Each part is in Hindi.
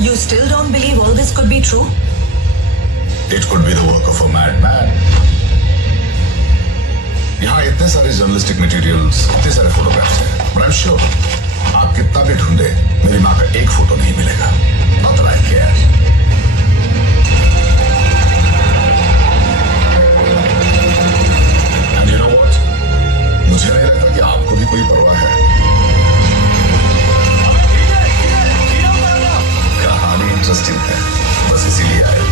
You still don't believe all this could be true? It could be the work of a madman. यहाँ इतने सारे जर्नलिस्टिक मटेरियल्स, इतने सारे फोटोग्राफ्स हैं, but I'm sure आप कितना भी ढूंढे मेरी माँ का एक फोटो नहीं मिलेगा. Not that I care. And you know what? मुझे नहीं लगता कि आपको भी कोई परवाह है. कहानी इंटरेस्टिंग है, बस इसीलिए आए.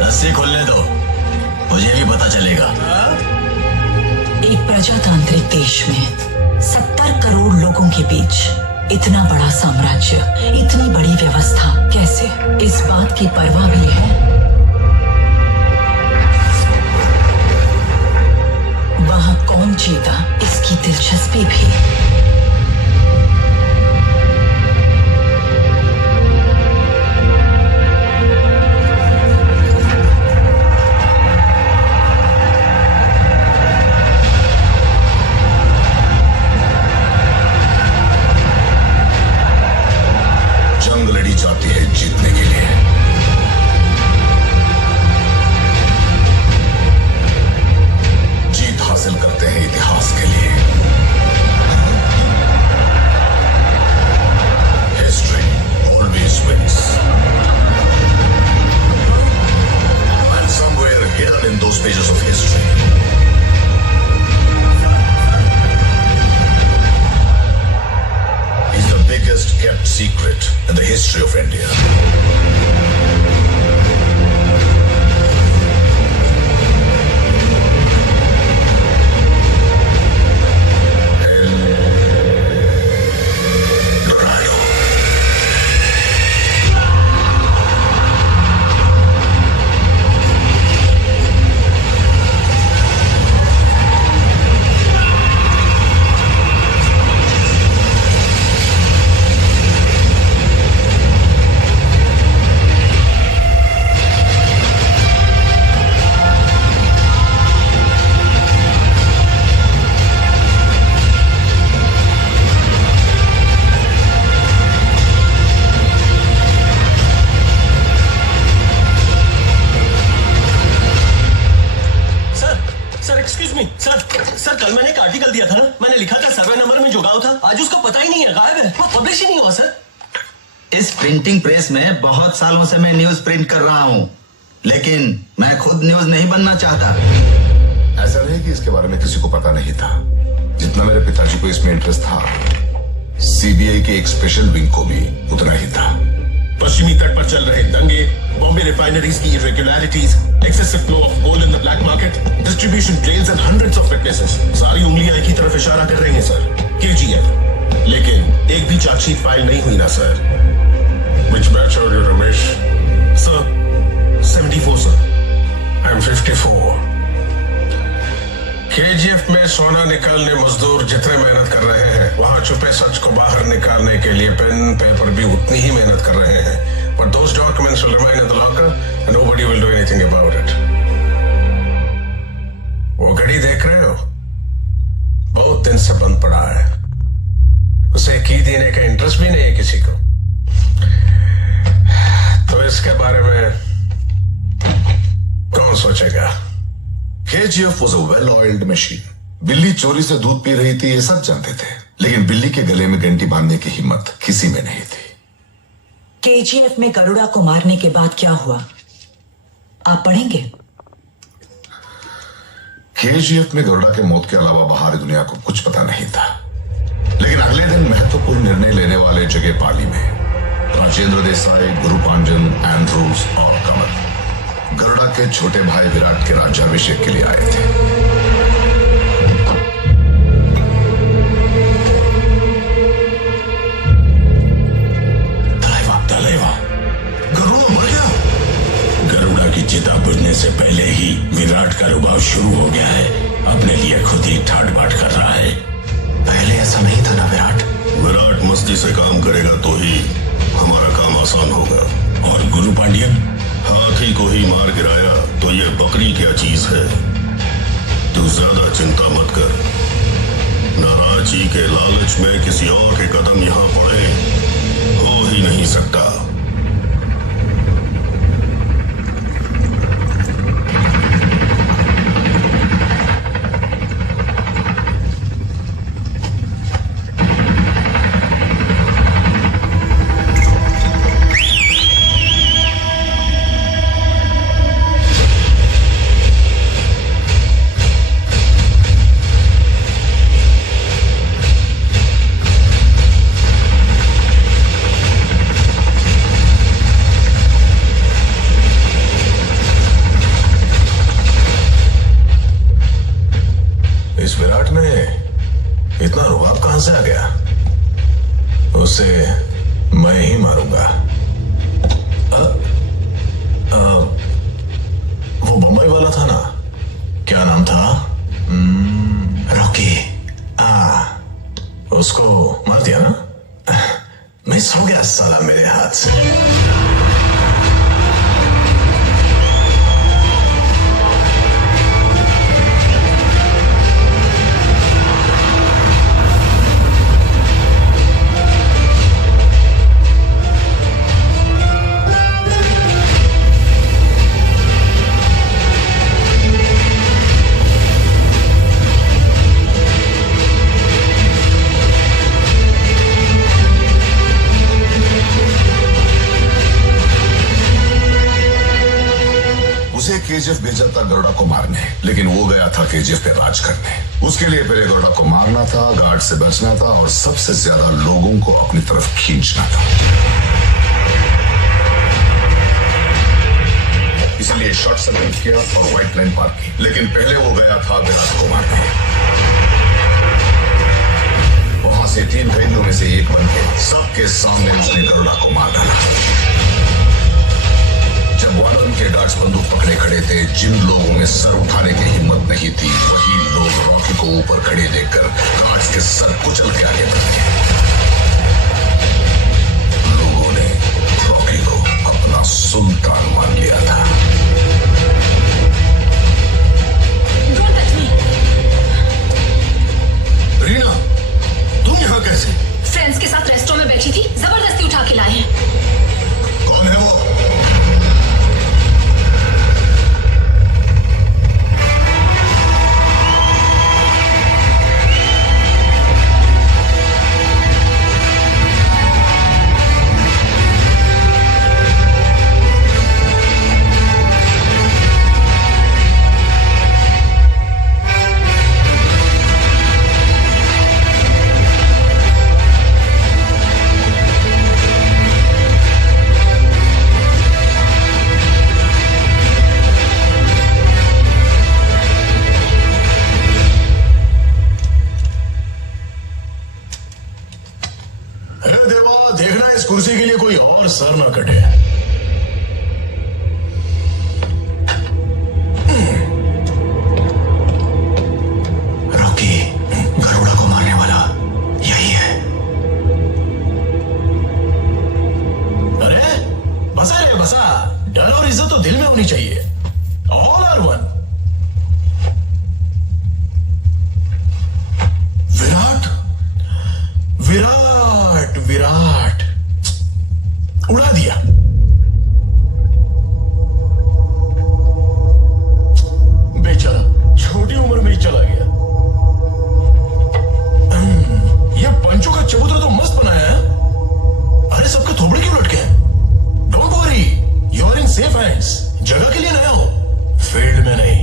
रस्सी खोलने दो, मुझे भी पता चलेगा. एक प्रजातांत्रिक देश में 70 करोड़ लोगों के बीच इतना बड़ा साम्राज्य, इतनी बड़ी व्यवस्था कैसे? इस बात की परवाह भी है. वहां कौन जीता, इसकी दिलचस्पी भी. जाती है जीतने के लिए. जीत हासिल करते हैं इतिहास के लिए. History always wins. And somewhere hidden in those pages of history is the biggest kept secret in the history of India. Sir कल मैंने एक आर्टिकल दिया था ना, मैंने लिखा था सर्वे नंबर में जो गांव था, आज उसका पता ही नहीं है, गायब है, वो पब्लिश ही नहीं हुआ. सर इस प्रिंटिंग प्रेस में बहुत सालों से मैं न्यूज प्रिंट कर रहा हूँ, लेकिन मैं खुद न्यूज नहीं बनना चाहता. ऐसा नहीं कि इसके बारे में किसी को पता नहीं था. जितना मेरे पिताजी को इसमें इंटरेस्ट था, सीबीआई के एक स्पेशल विंग को भी उतना ही था. पश्चिमी तट पर चल रहे दंगे, बॉम्बे रिफाइनरीज की irregularities, excessive flow of coal in the black market, distribution trails and hundreds of witnesses. सारी उंगलियां एक ही तरफ इशारा कर रही हैं सर, KGF. लेकिन एक भी चार्जशीट फाइल नहीं हुई ना sir. Which batch are you, Ramesh? Sir, 74 sir. I'm 54. KGF में सोना निकालने मजदूर जितने मेहनत कर रहे हैं, वहां छुपे सच को बाहर निकालने के लिए पेन पेपर भी उतनी ही मेहनत कर रहे हैं. But those documents will remain in the locker and nobody will do anything about it. वो घड़ी देख रहे हो? बहुत दिन से बंद पड़ा है. उसे की देने का इंटरेस्ट भी नहीं है किसी को. तो इसके बारे में कौन सोचेगा? KGF was a well-oiled machine. बिल्ली चोरी से दूध पी रही थी, ये सब जानते थे, लेकिन बिल्ली के गले में घंटी बांधने की हिम्मत किसी में नहीं थी. KGF में गरुड़ा को मारने के बाद क्या हुआ, आप पढ़ेंगे? KGF में गरुड़ा के मौत के अलावा बाहरी दुनिया को कुछ पता नहीं था. लेकिन अगले दिन महत्वपूर्ण निर्णय लेने वाले जगह पाली में राजेंद्र देसाई, गुरु पांजन, एंड्रूज और कमल गरुड़ा के छोटे भाई विराट के राज्याभिषेक के लिए आए थे. चिता बुझने से पहले ही विराट का रुबाब शुरू हो गया है. अपने लिए खुद ही ठाट बाट कर रहा है. पहले ऐसा नहीं था ना विराट. विराट मस्ती से काम करेगा तो ही हमारा काम आसान होगा. और गुरु पांड्यन, हाथी को ही मार गिराया तो ये बकरी क्या चीज है. तू ज्यादा चिंता मत कर. नाराजी के लालच में किसी और के कदम यहां पड़े हो ही नहीं सकता। इस विराट में इतना रुआब कहां से आ गया? उसे मैं ही मारूंगा। वो बम्बई वाला था ना, क्या नाम था? रॉकी। उसको मार दिया ना? मिस हो गया साला मेरे हाथ से। उसे केजीएफ भेजा था गरुड़ा को मारने, लेकिन वो गया था केजीएफ पे राज करने। उसके लिए पहले गरुड़ा को मारना था, गार्ड से बचना था और सबसे ज्यादा लोगों को अपनी तरफ खींचना था। इसलिए शॉर्ट सर्किट किया और व्हाइट लाइन पार की, लेकिन पहले वो गया था विराट को मारने। वहां से 3 कैदियों में से एक बन के सबके सामने उसने गरुड़ा को मार डाला। जब वार्डन के गार्ड्स बंदूक पकड़े खड़े थे, जिन लोगों में सर उठाने की हिम्मत नहीं थी, वही लोग रॉकी को ऊपर खड़े देखकर गार्ड्स के सर कुचल के आगे बढ़े। लोगों ने रॉकी को अपना सुल्तान मान लिया था। Don't touch me. रीना, तुम यहाँ कैसे? फ्रेंड्स के साथ रेस्टोरेंट में बैठी थी, जबरदस्ती उठा के लाए हैं। कौन है वो? देखना इस कुर्सी के लिए कोई और सर ना कटे। रॉकी, गरुड़ा को मारने वाला यही है। अरे बसा रे बसा, डर और इज्जत तो दिल में होनी चाहिए। All are one. Virat Virat Virat उड़ा दिया। बेचारा छोटी उम्र में ही चला गया। ये पंचों का चबूतरा तो मस्त बनाया है। अरे सबके थोबड़े क्यों लटके हैं? Don't worry, you are in safe hands. जगह के लिए नया हो, फील्ड में नहीं।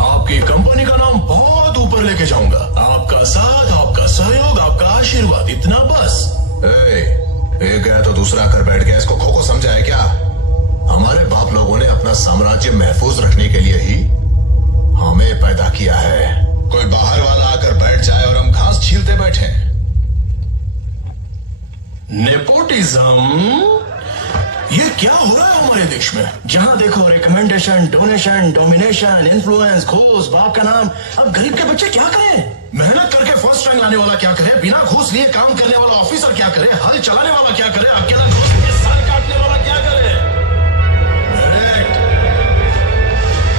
आपकी कंपनी का नाम बहुत ऊपर लेके जाऊंगा। आपका साथ, आपका सहयोग, आपका आशीर्वाद, इतना बस। एक गया तो दूसरा आकर बैठ गया। इसको खो समझा है क्या? हमारे बाप लोगों ने अपना साम्राज्य महफूज रखने के लिए ही हमें पैदा किया है। कोई बाहर वाला आकर बैठ जाए और हम घास छीलते बैठे। नेपोटिज्म, ये क्या हो रहा है हमारे देश में? जहां देखो रिकमेंडेशन, डोनेशन, डोमिनेशन, इन्फ्लुएंस, घूस, बाप का नाम। अब गरीब के बच्चे क्या करें? मेहनत करके फर्स्ट रैंक लाने वाला क्या करे? बिना घूस लिए काम करने वाला ऑफिसर क्या करे? हल चलाने वाला क्या करे? अकेला घूस के सर काटने वाला क्या करे?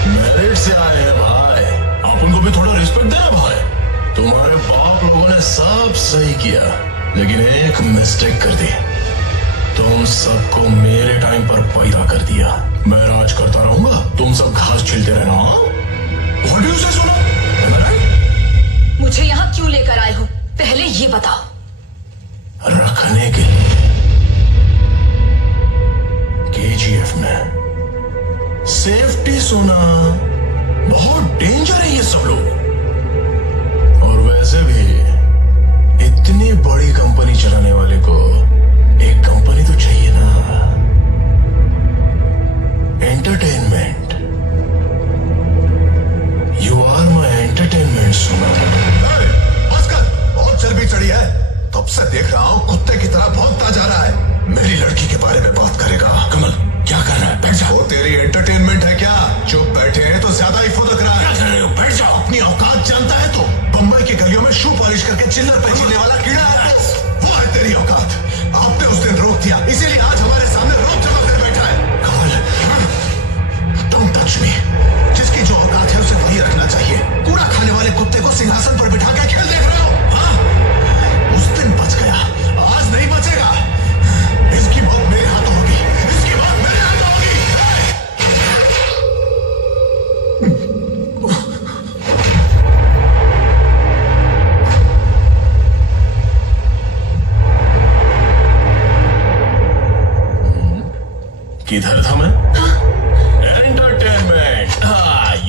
मेरिट से आए हैं भाई, आप उनको भी थोड़ा रिस्पेक्ट देना भाई। तुम्हारे बाप लोगों ने सब सही किया, लेकिन एक मिस्टेक कर दी। तुम सबको मेरे टाइम पर पैदा कर दिया। मैं राज करता रहूंगा, तुम सब घास छिलते रहना। What do you say, सोना? Am I right? मुझे यहाँ क्यों लेकर आए हो, पहले ये बताओ। रखने के लिए KGF में सेफ्टी सोना, बहुत डेंजर है ये सब लोग। और वैसे भी इतनी बड़ी कंपनी चलाने वाले को एक कंपनी तो चाहिए ना, entertainment. You are my entertainment सोना। बस कर, बहुत चर्बी चढ़ी है। तब से देख रहा हूँ कुत्ते की तरह भौंकता जा रहा है। मेरी लड़की के बारे में बात करेगा। कमल क्या कर रहा है? बैठ जाओ। वो तेरी एंटरटेनमेंट है क्या? चुप बैठे हैं तो ज्यादा ही फुदक रहा क्या है। कर रहे हो? बैठ जाओ। अपनी औकात जानता है तो? बम्बई की गलियों में शू पॉलिश करके चिल्लर पे जीने वाला कीड़ा है तो? वो है तेरी औकात। आपने उस दिन रोक दिया, इसीलिए आज हमारे सामने रोक जमा कर बैठा है। कमल, डोंट टच मी। जिसकी जो औकात है उसे वही रखना चाहिए। कूड़ा खाने वाले कुत्ते को सिंहासन पर बिठा के खेल देख रहे हो? हाँ? उस दिन बच गया, आज नहीं बचेगा। इसकी मौत मेरे हाथों होगी, इसकी मौत मेरे हाथों होगी। किधर था मैं? Entertainment.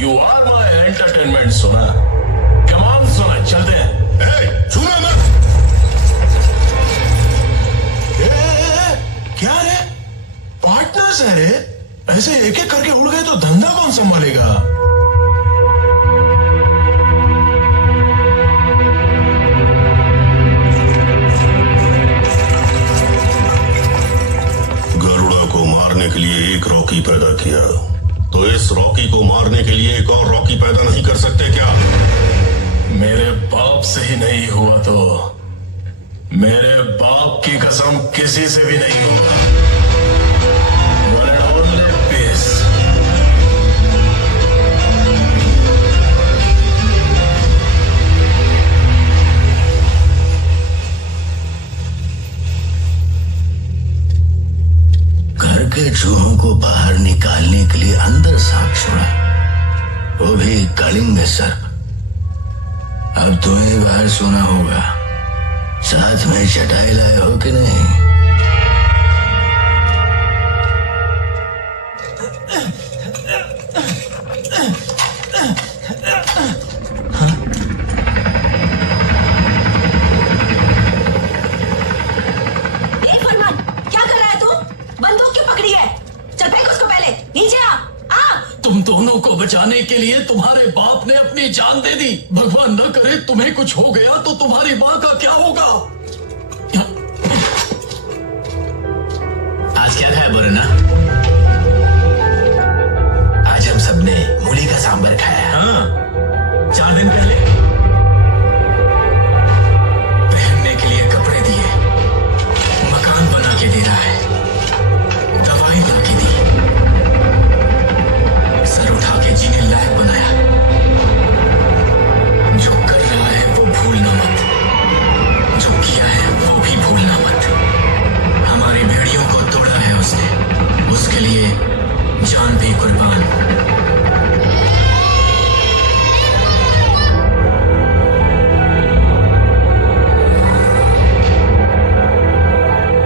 You are my entertainment सोना। कम ऑन सोना, चलते हैं। छूना मत। क्या रे, पार्टनर्स है रे? ऐसे एक एक करके उड़ गए तो धंधा कौन संभालेगा? गरुड़ा को मारने के लिए एक रॉकी पैदा किया, तो इस रॉकी को मारने के लिए एक और रॉकी पैदा नहीं कर सकते क्या? मेरे बाप से ही नहीं हुआ तो मेरे बाप की कसम किसी से भी नहीं होगा। One and only peace. घर के चूहों को बाहर निकालने के लिए अंदर सांप छोड़ा, वो भी कलिंग में सर्प। अब तुम्हें बाहर सोना होगा। साथ में चटाई लाए हो कि नहीं? फरमान, क्या कर रहा है तू? बंदूक क्यों पकड़ी है? चल फेंक उसको, पहले नीचे आ। तुम दोनों को बचाने के लिए तुम्हारे बाप ने अपनी जान दे दी। भगवान न करे तुम्हें कुछ हो गया तो तुम्हारी माँ का क्या होगा? आज क्या खाया बोरना? आज हम सबने मूली का सांबर खाया। हाँ, 4 दिन पहले पहनने के लिए कपड़े दिए, मकान बना के दे रहा है, दवाई ला के दी, सर उठा के जीने लायक बनाया। जो कर रहा है वो भूलना मत, जो किया है वो भी भूलना मत। हमारी भेड़ियों को तोड़ा है उसने, उसके लिए जान भी कुर्बान।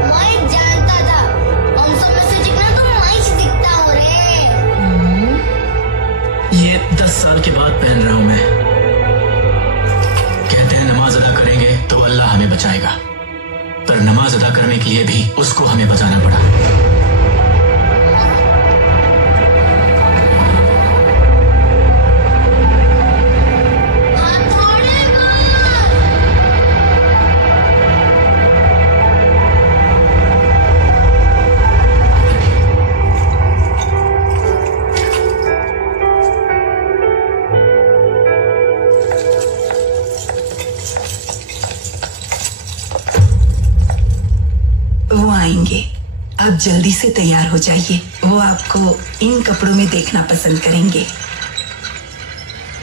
मैं जानता था हम सब में से चिकना तो मैं ही दिखता हूँ रे। ये 10 साल के बाद पहन रहा हूं मैं। कहते हैं नमाज अदा करेंगे तो अल्लाह हमें बचाएगा, पर नमाज अदा करने के लिए भी उसको हमें बचाना पड़ा। हथौड़े मार। वो आएंगे, आप जल्दी से तैयार हो जाइए। वो आपको इन कपड़ों में देखना पसंद करेंगे।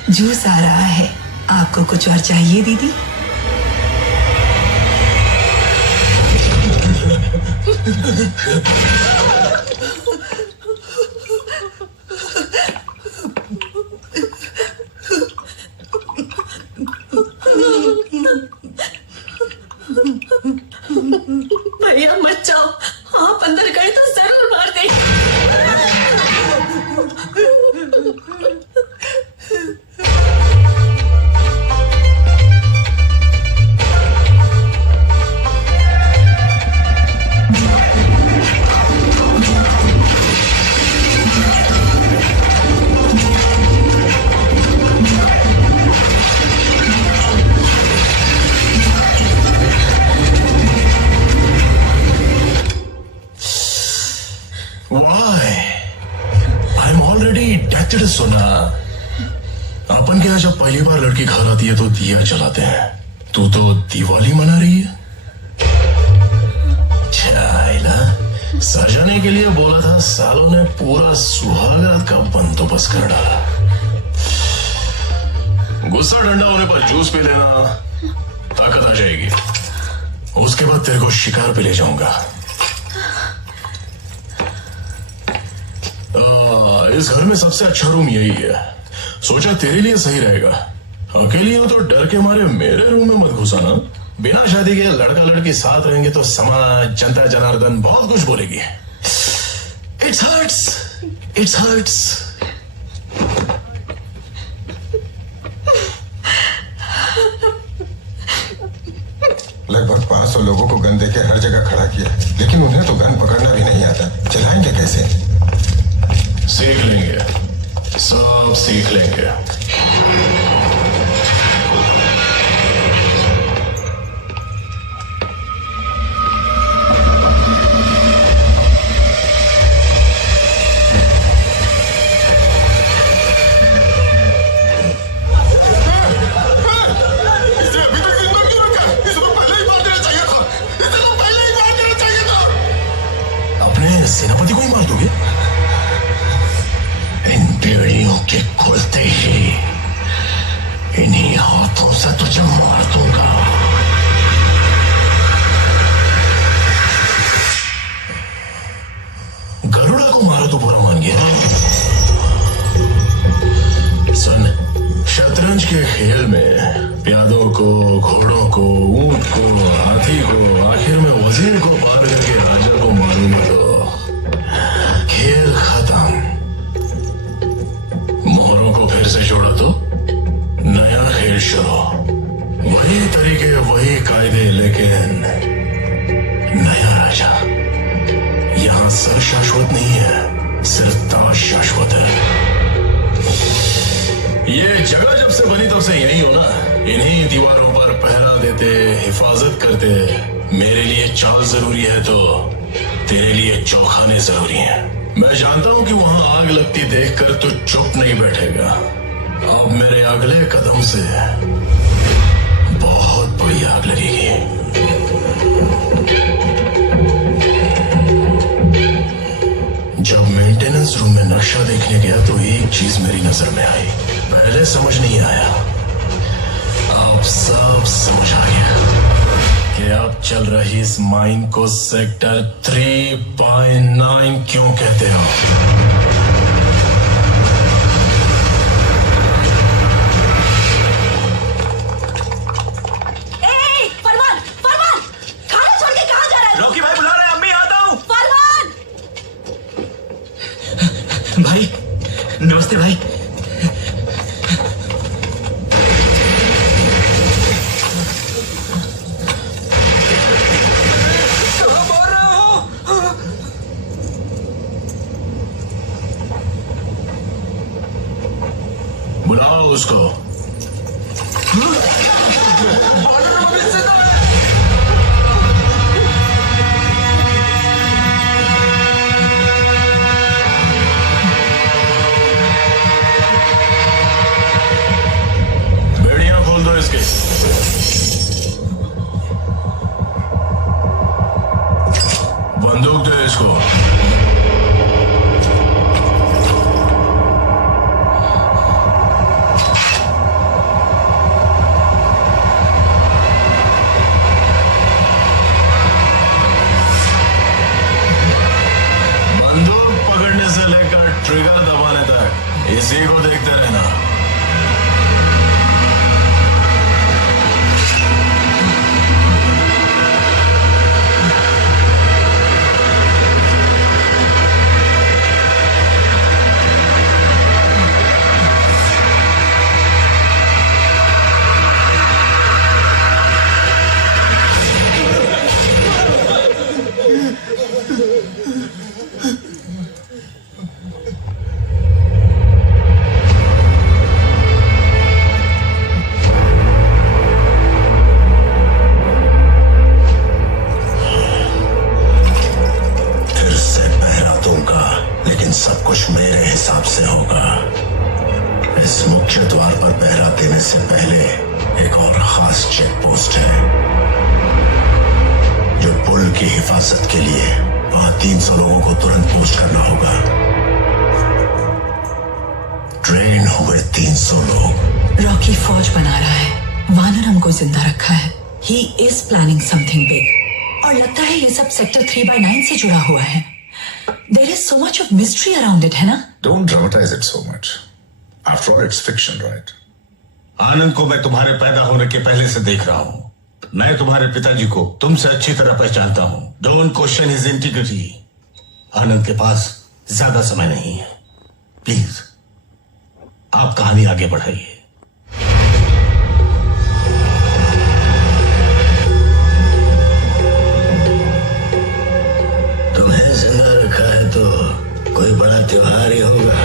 जूस आ रहा है, आपको कुछ और चाहिए दीदी? भैया मत जाओ, आप अंदर गए तो जरूर मार दे। Why? I'm already dead, सोना। अपन के यहाँ जब पहली बार लड़की घर आती है तो दिया जलाते हैं। तू तो दिवाली मना रही है। चाइला सजाने के लिए बोला था, सालों ने पूरा सुहागरात का बंदोबस्त कर डाला। गुस्सा ठंडा होने पर जूस पी लेना, ताकत आ जाएगी। उसके बाद तेरे को शिकार पे ले जाऊंगा। इस घर में सबसे अच्छा रूम यही है। सोचा तेरे लिए सही रहेगा। अकेली हो तो डर के मारे मेरे रूम में मत घुसाना। बिना शादी के लड़का लड़की साथ रहेंगे तो समाज, जनता जनार्दन बहुत कुछ बोलेगी। It's hurts, it's hurts. लगभग 500 लोगों को गन देके हर जगह खड़ा किया, लेकिन उन्हें तो गन पकड़ना भी नहीं आता। चलाएंगे कैसे? सीख लेंगे, सब सीख लेंगे। अपने सेनापति को ही मार दोगे? इन बेड़ियों के खुलते ही इन्हीं हाथों से तुझे मार दूंगा। गरुड़ा को मारो तो बुरा मान गया। सुन, शतरंज के खेल में प्यादों को, घोड़ों को, ऊंट को, हाथी को, आखिर में वजीर को पार करके राजा को मारूंगा तो खेल खत्म। मोहरों को फिर से जोड़ा तो नया खेल शुरू। वही तरीके, वही कायदे, लेकिन नया राजा। यहां सर शाश्वत नहीं है, सिर्फ ताज शाश्वत है। ये जगह जब से बनी तब से यही हो ना। इन्हीं दीवारों पर पहरा देते, हिफाजत करते। मेरे लिए चाल जरूरी है तो तेरे लिए चौखाने जरूरी हैं। मैं जानता हूं कि वहां आग लगती देखकर तो चुप नहीं बैठेगा। अब मेरे अगले कदम से बहुत बड़ी आग लगेगी। जब मेंटेनेंस रूम में नक्शा देखने गया तो एक चीज मेरी नजर में आई। पहले समझ नहीं आया, अब सब समझ आ गया कि अब चल रही इस माइन को सेक्टर 3/9 क्यों कहते हो। फरमान, फरमान, खाना छोड़ के कहाँ जा रहा है? रॉकी भाई बुला रहे हैं, अम्मी आता हूँ। फरमान, भाई नमस्ते भाई। बुलाओ उसको। बेड़ियां खोल दो इसके। बंदूक दो इसको। ट्रिगर दबाने तक इसी को देखते रहना। सब कुछ मेरे हिसाब से होगा। इस मुख्य द्वार पर पहरा देने से पहले एक और खास चेक पोस्ट है जो पुल की हिफाजत के लिए वहां 300 लोगों को तुरंत पोस्ट करना होगा। ट्रेन हुए 300 लोग। रॉकी फौज बना रहा है, वानर हमको जिंदा रखा है। He is planning something big और लगता है ये सब सेक्टर 3/9 से जुड़ा हुआ है। There is so much of mystery around it, है ना? Don't dramatize it so much. After all, it's fiction, right? आनंद को मैं तुम्हारे पैदा होने के पहले से देख रहा हूं। मैं तुम्हारे पिताजी को तुमसे अच्छी तरह पहचानता हूं। Don't question his integrity. आनंद के पास ज्यादा समय नहीं है। प्लीज आप कहानी आगे बढ़ाइए। तुम्हें जिंदा रखा है तो कोई बड़ा त्योहार ही होगा।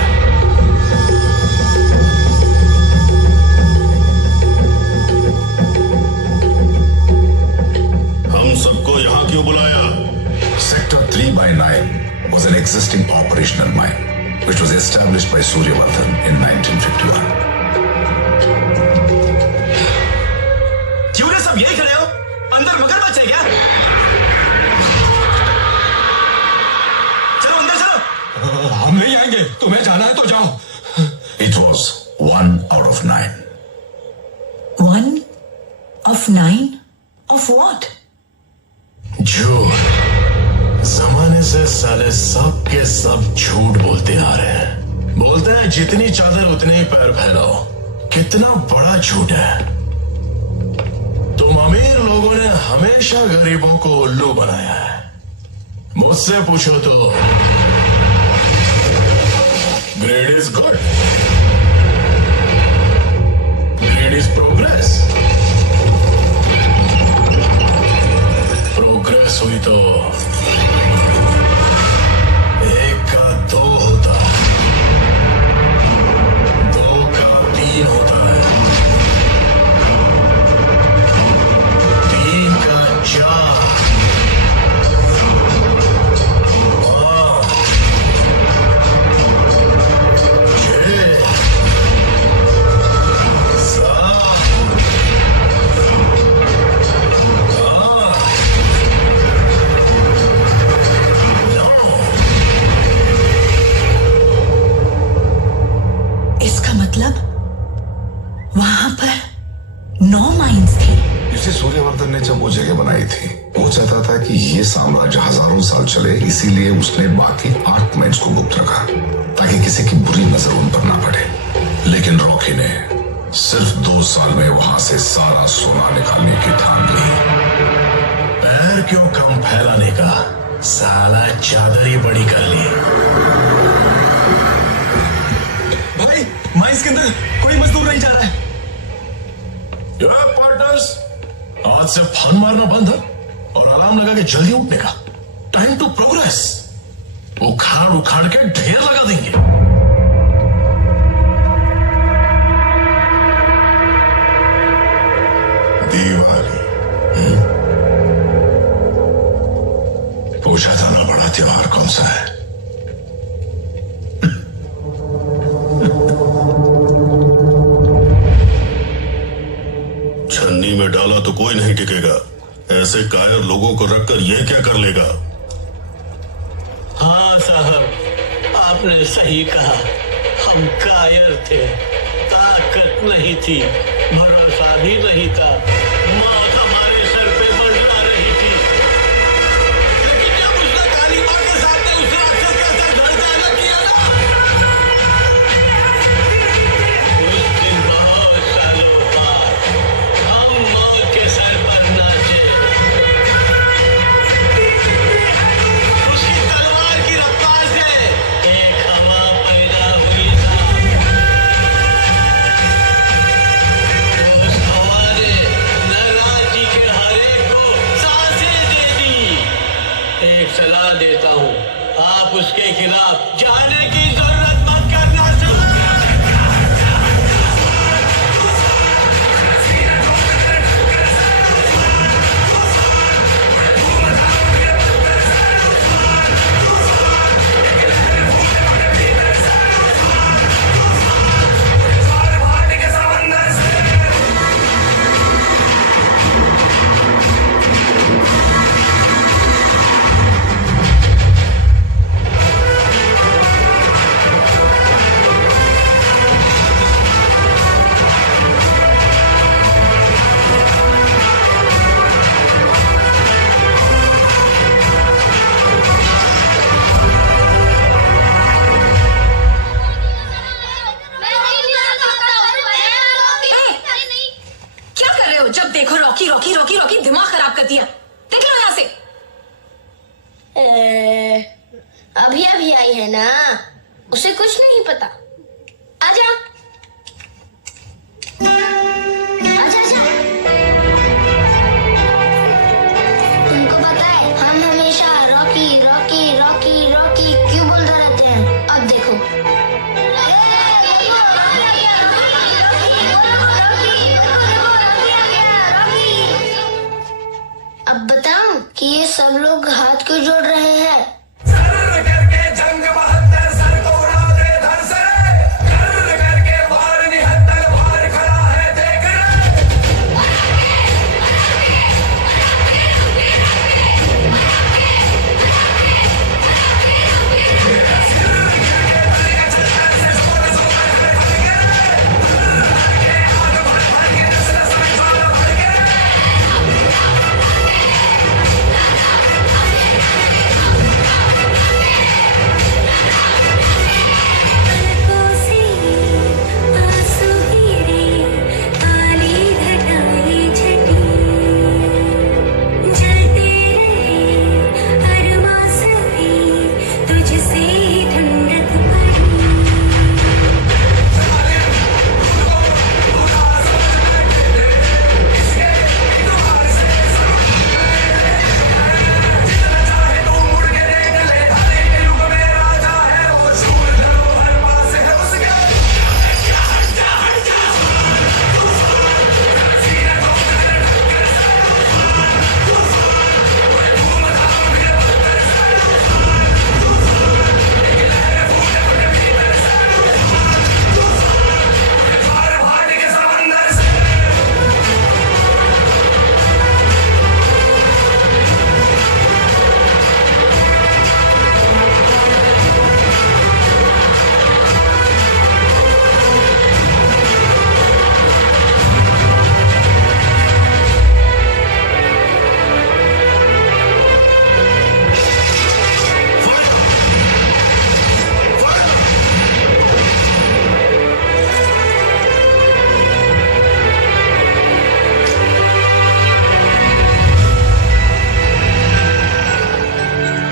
हम सबको यहाँ क्यों बुलाया? Sector 3/9 was an existing operational mine which was established by Suryavardhan in 1951. क्यों रे सब यही खड़े हो? अंदर मगरमच्छ है क्या? हम नहीं आएंगे, तुम्हें जाना है तो जाओ। It was 1 out of 9. 1 of 9 of what? झूठ। जमाने से साले सब के सब झूठ बोलते आ रहे हैं। बोलते हैं जितनी चादर उतने ही पैर फैलाओ। कितना बड़ा झूठ है। तुम अमीर लोगों ने हमेशा गरीबों को उल्लू बनाया है। मुझसे पूछो तो grade is good, grade is progress. Progress हुई तो 1 का 2 होता है, 2 का 3 होता है, 3 का 4, 9 माइंस थी। इसे सूर्यवर्धन ने जब वो जगह बनाई थी, वो चाहता था कि ये साम्राज्य हजारों साल चले, इसीलिए उसने बाकी 8 माइंस को गुप्त रखा ताकि किसी की बुरी नजर उन पर ना पड़े। लेकिन रॉकी ने सिर्फ 2 साल में वहां से सारा सोना निकालने की ठान ली। पैर क्यों कम फैलाने का, साला चादर ही बड़ी कर ली। भाई माइंस के अंदर कोई मजदूर नहीं जा रहा है। पार्टनर्स, आज से फन मारना बंद है और अलार्म लगा के जल्दी उठने का। Time to progress. उखाड़ उखाड़ के ढेर लगा देंगे। दिवाली पूछा था ना, बड़ा त्योहार कौन सा है? छन्नी में डाला तो कोई नहीं टिकेगा। ऐसे कायर लोगों को रखकर ये क्या कर लेगा? हाँ साहब, आपने सही कहा। हम कायर थे, ताकत नहीं थी, भरोसा भी नहीं था। मौत हमारे सर पे मंडरा रही थी। लेकिन जब उसने काली मां के सामने उस राक्षस के साथ लड़ना अलग किया ना, करती है। निकलो यहाँ से। अभी अभी आई है ना, उसे कुछ नहीं पता। आजा आजा आजा। तुमको पता है हम हमेशा रॉकी रॉकी रॉकी रॉकी क्यों बोलते रहते हैं? अब देखो। अब बताऊं कि ये सब लोग हाथ क्यों जोड़ रहे हैं?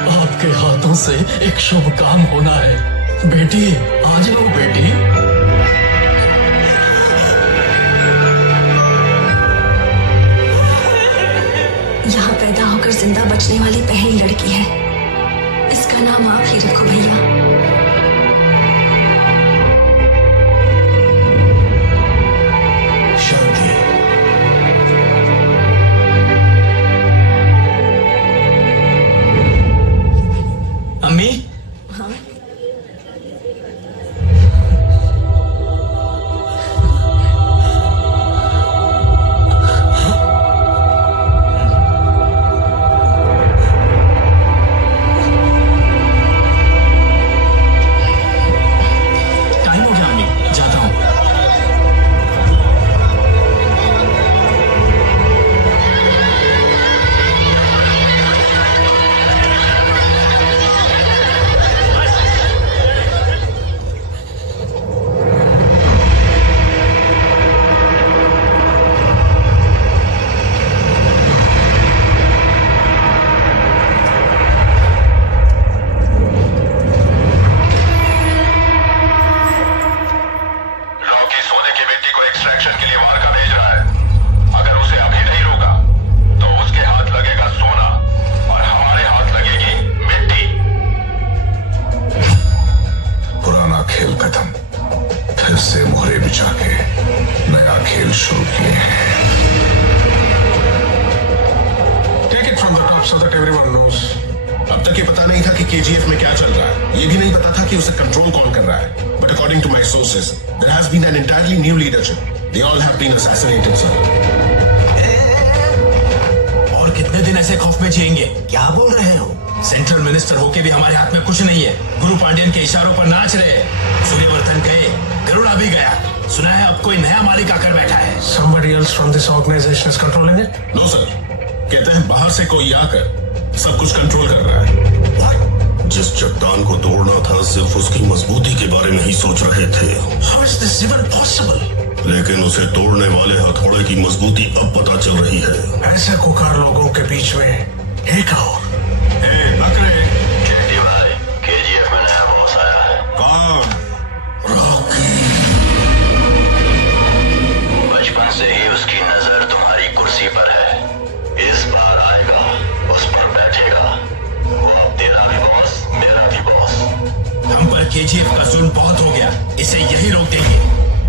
आपके हाथों से एक शुभ काम होना है। बेटी आ जाओ बेटी। यहाँ पैदा होकर जिंदा बचने वाली पहली लड़की है। इसका नाम आप ही रखो भैया। शांति। अम्मी हाँ टाइम हो गया अम्मी, जाता हूँ। रॉकी सोने की मिट्टी को एक्सट्रैक्शन के लिए वार्का भेज रहा है। अगर उसे अभी नहीं रोका तो उसके हाथ लगेगा सोना और हमारे हाथ लगेगी मिट्टी। पुराना खेल खत्म, फिर से मोहरे बिछा के नया खेल शुरू किए हैं। Take it from the top so that everyone knows. अब तक ये पता नहीं था कि केजीएफ में क्या चल रहा है। ये भी नहीं पता था कि उसे कंट्रोल कौन कर रहा है। But according to my sources, there has been an entirely new leadership. They all have been assassinated, sir. और कितने दिन ऐसे खौफ में जिएंगे? क्या बोल रहे हो? सेंट्रल मिनिस्टर होके भी हमारे हाथ में कुछ नहीं है। गुरु पांड्यन के इशारों पर नाच रहे हैं। सूर्यवर्धन गए, गरुड़ा भी गया। सुना है अब कोई नया मालिक आकर बैठा है। Somebody else from this organization is controlling it? No, sir. कहते हैं बाहर से कोई आकर सब कुछ कंट्रोल कर रहा है। जिस चट्टान को तोड़ना था सिर्फ उसकी मजबूती के बारे में ही सोच रहे थे। How is this even possible? लेकिन उसे तोड़ने वाले हथौड़े की मजबूती अब पता चल रही है। ऐसे कुकार लोगों के बीच में एक और बकरे भाई केजीएफ में नया बॉस आया है। कौन? रॉकी। बचपन से ही उसकी नजर तुम्हारी कुर्सी पर है। इस बार आएगा, उस पर बैठेगा। वो अब तेरा भी बॉस, मेरा भी बॉस। हम पर केजीएफ का जुल्म बहुत हो गया, इसे यही रोक देंगे।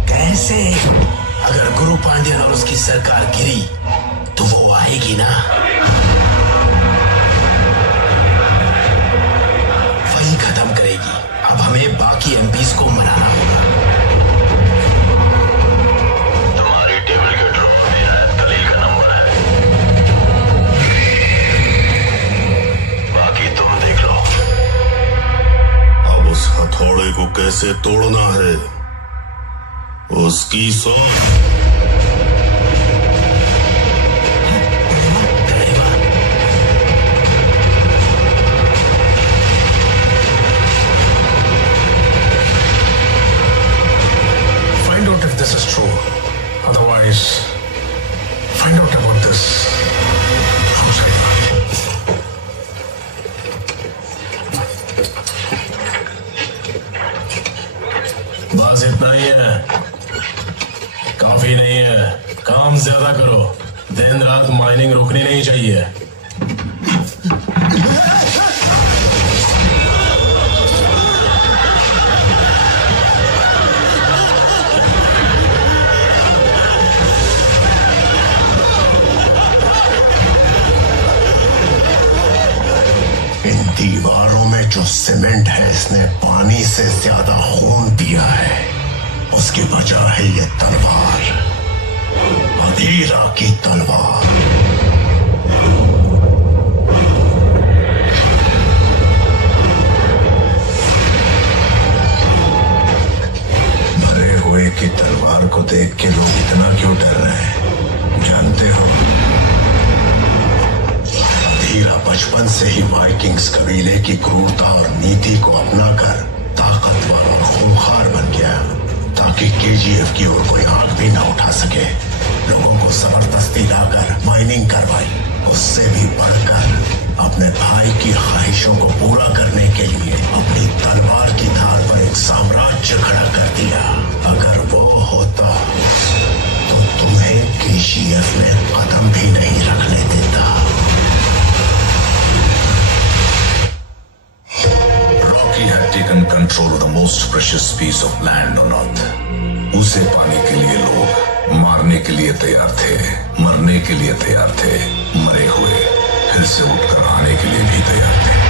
कैसे? अगर गुरु पांड्यन और उसकी सरकार गिरी तो वो आएगी ना, वही खत्म करेगी। अब हमें बाकी एमपीज को मनाना होगा। तुम्हारी टेबल के ड्रॉर में इनायत खलील का नंबर है, बाकी तुम देख लो। अब उस हथौड़े को कैसे तोड़ना है, उसकी सोच। Find out if this is true. Otherwise, find out about this outside. बस इतना ही है, काफी नहीं है। काम ज्यादा करो, दिन रात माइनिंग रुकनी नहीं चाहिए। इन दीवारों में जो सीमेंट है, इसने पानी से ज्यादा खून पिया है। उसकी वजह है ये तलवार, अधीरा की तलवार। मरे हुए की तलवार को देख के लोग इतना क्यों डर रहे हैं, जानते हो? अधीरा बचपन से ही वाइकिंग्स कबीले की क्रूरता और नीति को अपनाकर ताकतवर और खूंखार बन गया, ताकि केजीएफ की ओर कोई आंख भी ना उठा सके। लोगों को जबरदस्ती लाकर माइनिंग करवाई। उससे भी बढ़कर अपने भाई की ख्वाहिशों को पूरा करने के लिए अपनी तलवार की धार पर एक साम्राज्य खड़ा कर दिया। अगर वो होता तो तुम्हें केजीएफ में कदम भी नहीं रखने देता। Rocky had taken control of the most precious piece of land on earth. उसे पाने के लिए लोग मारने के लिए तैयार थे, मरने के लिए तैयार थे, मरे हुए फिर से उठकर आने के लिए भी तैयार थे।